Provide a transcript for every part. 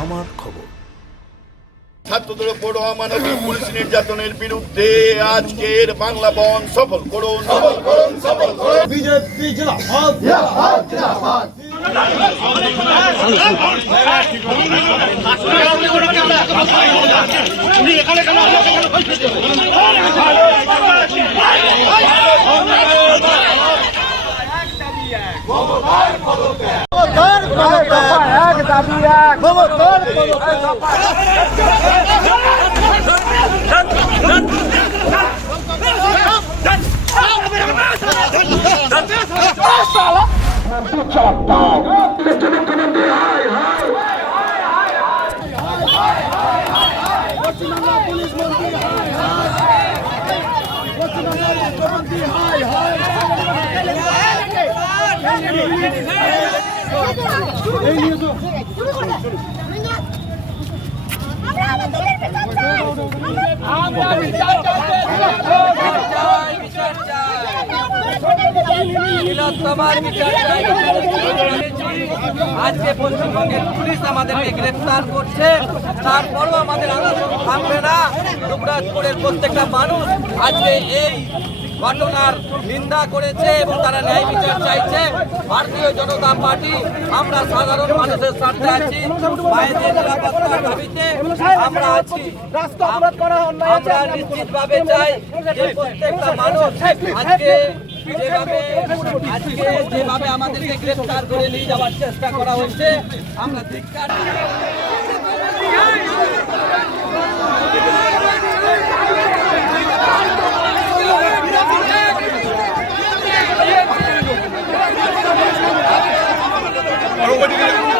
আমার খবর। ছাত্রদের পড়ুয়া মানবিক পুলিশ নির্যাতনের বিরুদ্ধে আজকের বাংলা বন সফল করুন। সফল করুন সফল করুন। বিজেপি জিন্দাবাদ আমরা আমাদের বিচার বিচার চাই, বিচারের আজকে পশ্চিমবঙ্গের পুলিশ আমাদেরকে গ্রেফতার করছে তারপরও আমাদের আন্দোলন থামবে না। যুবরাজপুরের প্রত্যেকটা মানুষ আজকে এই ঘটনার নিন্দা করেছে এবং তারা ন্যায় বিচার চাইছে। ভারতীয় জনতা পার্টি, আমরা সাধারণ মানুষের স্বার্থে আছি। নিরাপত্তার দাবিতে আমরা আছি। আমরা নিশ্চিতভাবে চাই যে প্রত্যেকটা মানুষ আজকে যেভাবে আমাদেরকে গ্রেফতার করে নিয়ে যাওয়ার চেষ্টা করা হয়েছে, আমরা চোদ্দ তারিখ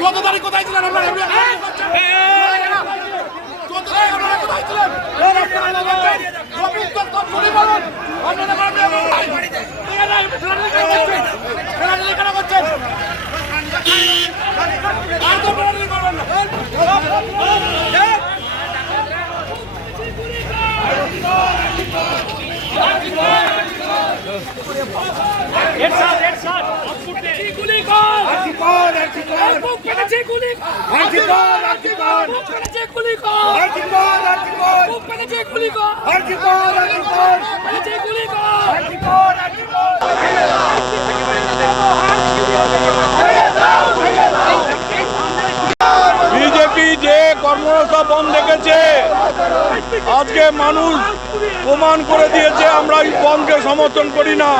চোদ্দ কোথায় ছিলেন আর তো ফেরানি করবেন না বিজেপি যে কর্মরতা বন্ধ দেখেছে আজকে মানুষ প্রমাণ করে দিয়েছে আমরা এই বন্ধকে সমর্থন করি না।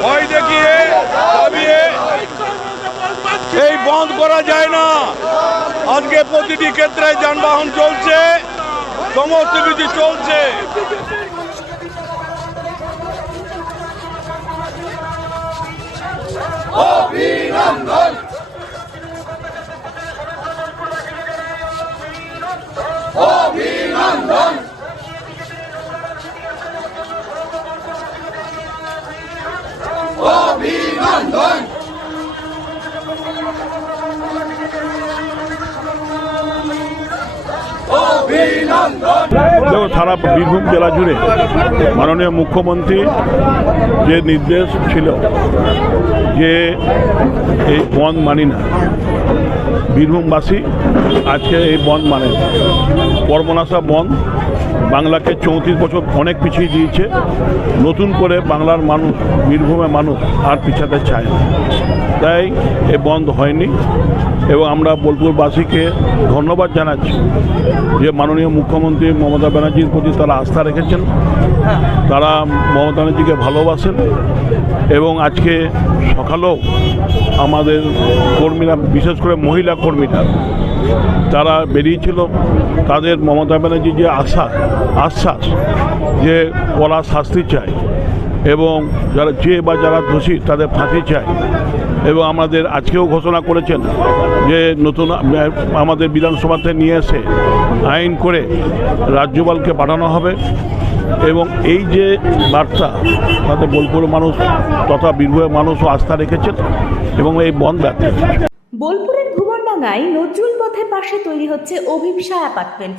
ভয় দেখিয়ে দাবিয়ে এই বন্ধ করা যায় না। আজকে প্রতিটি ক্ষেত্রে যানবাহন চলছে সমস্ত কিছু চলছে। দেখো সারা বীরভূম জেলা জুড়ে মাননীয় মুখ্যমন্ত্রী যে নির্দেশ ছিল যে এই বন্ধ মানি না, বীরভূমবাসী আজকে এই বন্ধ মানে কর্মনাশা বন্ধ বাংলাকে চৌত্রিশ বছর অনেক পিছিয়ে দিয়েছে, নতুন করে বাংলার মানুষ, বীরভূমের মানুষ আর পিছাতে চায় না। তাই এ বন্ধ হয়নি এবং আমরা বোলপুরবাসীকে ধন্যবাদ জানাচ্ছি যে মাননীয় মুখ্যমন্ত্রী মমতা ব্যানার্জির প্রতি তারা আস্থা রেখেছেন। তারা মমতা ব্যানার্জিকে ভালোবাসেন এবং আজকে সকালেও আমাদের কর্মীরা, বিশেষ করে মহিলা কর্মীরা, তারা বেরিয়েছিল। তাদের মমতা ব্যানার্জির যে আশা, আশ্বাস যে কড়া শাস্তি চায় এবং যারা যে বা যারা দোষী তাদের ফাঁসি চায় এবং আমাদের আজকেও ঘোষণা করেছেন যে নতুন আমাদের বিধানসভাতে নিয়ে এসে আইন করে রাজ্যপালকে পাঠানো হবে। এবং এই যে বার্তা, তাতে বোলপুর মানুষ তথা বীরভূমের মানুষও আস্থা রেখেছেন এবং এই বন্ধ বোলপুরের ভুবনডাঙ্গায় নজরুল পথের পাশে তৈরি হচ্ছে অভিপসা অ্যাপার্টমেন্ট